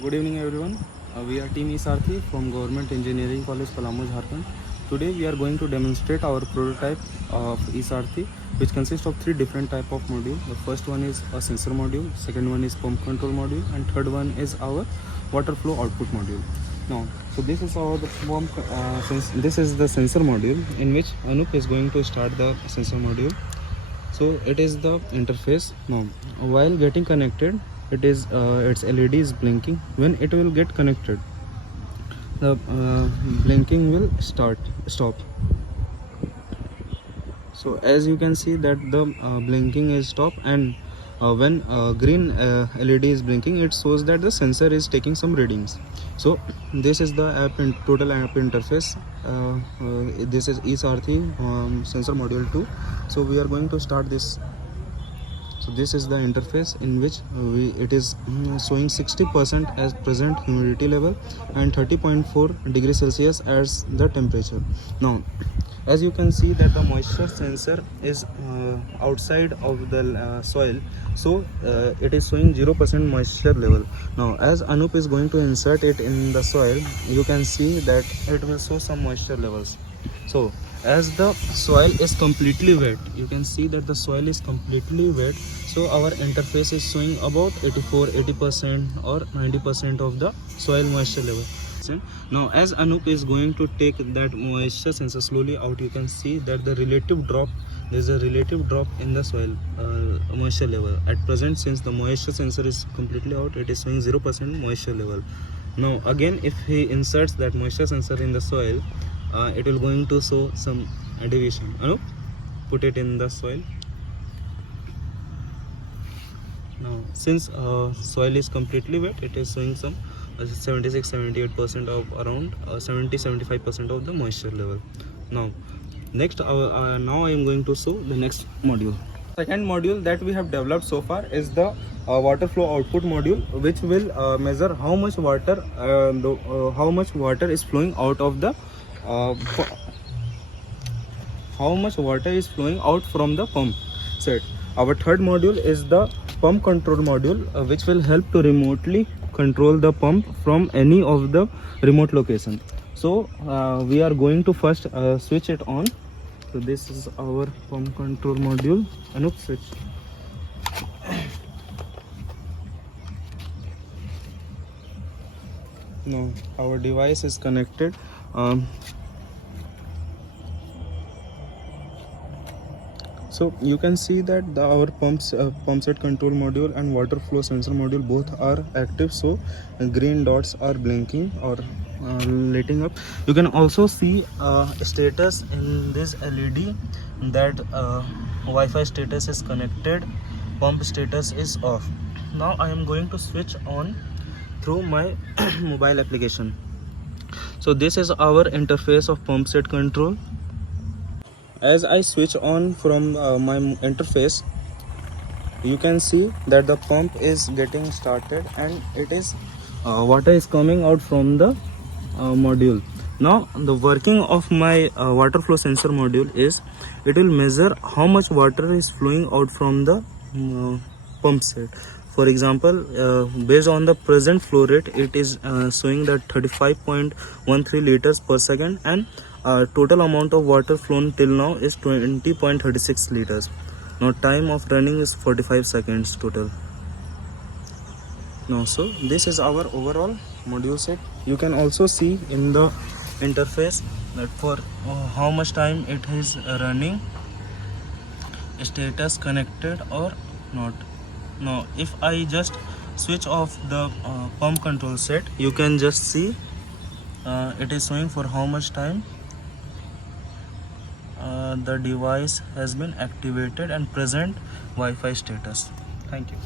Good evening everyone. We are Team Isarthi from Government Engineering College, Palamu, Jharkhand. Today we are going to demonstrate our prototype of Isarthi, which consists of three different type of module. The first one is a sensor module, second one is pump control module, and third one is our water flow output module. Now, so this is our this is the sensor module in which Anup is going to start the sensor module. So it is the interface. Now, while getting connected, it is its LED is blinking. When it will get connected, the blinking will stop. So as you can see that the blinking is stop, and when green LED is blinking, it shows that the sensor is taking some readings. So this is the total app interface. This is Isarthi sensor module 2. So we are going to start this. So this is the interface in which it is showing 60% as present humidity level and 30.4 degrees Celsius as the temperature. Now, as you can see that the moisture sensor is outside of the soil, so it is showing 0% moisture level. Now, as Anup is going to insert it in the soil, you can see that it will show some moisture levels. So as the soil is completely wet, you can see that the soil is completely wet, so our interface is showing about 80% or 90% of the soil moisture level. Now as Anup is going to take that moisture sensor slowly out, you can see that the relative drop, there is a relative drop in the soil moisture level. At present, since the moisture sensor is completely out, it is showing 0% moisture level. Now again, if he inserts that moisture sensor in the soil, it will going to show some deviation. Anup, put it in the soil. Now since soil is completely wet, it is showing some 76-78% of around 70-75% of the moisture level. Now next now I am going to show the next module. Second module that we have developed so far is the water flow output module, which will measure how much water is flowing out of the how much water is flowing out from the pump set. Our third module is the pump control module, which will help to remotely control the pump from any of the remote location. So we are going to first switch it on. So this is our pump control module. Anup, switch. Now our device is connected. So you can see that our pump set control module and water flow sensor module both are active. So green dots are blinking or lighting up. You can also see status in this LED that Wi-Fi status is connected, pump status is off. Now I am going to switch on through my mobile application. So this is our interface of pump set control. As I switch on from my interface, you can see that the pump is getting started and it is water is coming out from the module. Now the working of my water flow sensor module is it will measure how much water is flowing out from the pump set. For example, based on the present flow rate, it is showing that 35.13 liters per second, and total amount of water flown till now is 20.36 liters. Now time of running is 45 seconds total. Now so this is our overall module set. You can also see in the interface that for how much time it is running, status connected or not. Now if I just switch off the pump control set, you can just see it is showing for how much time the device has been activated and present Wi-Fi status. Thank you.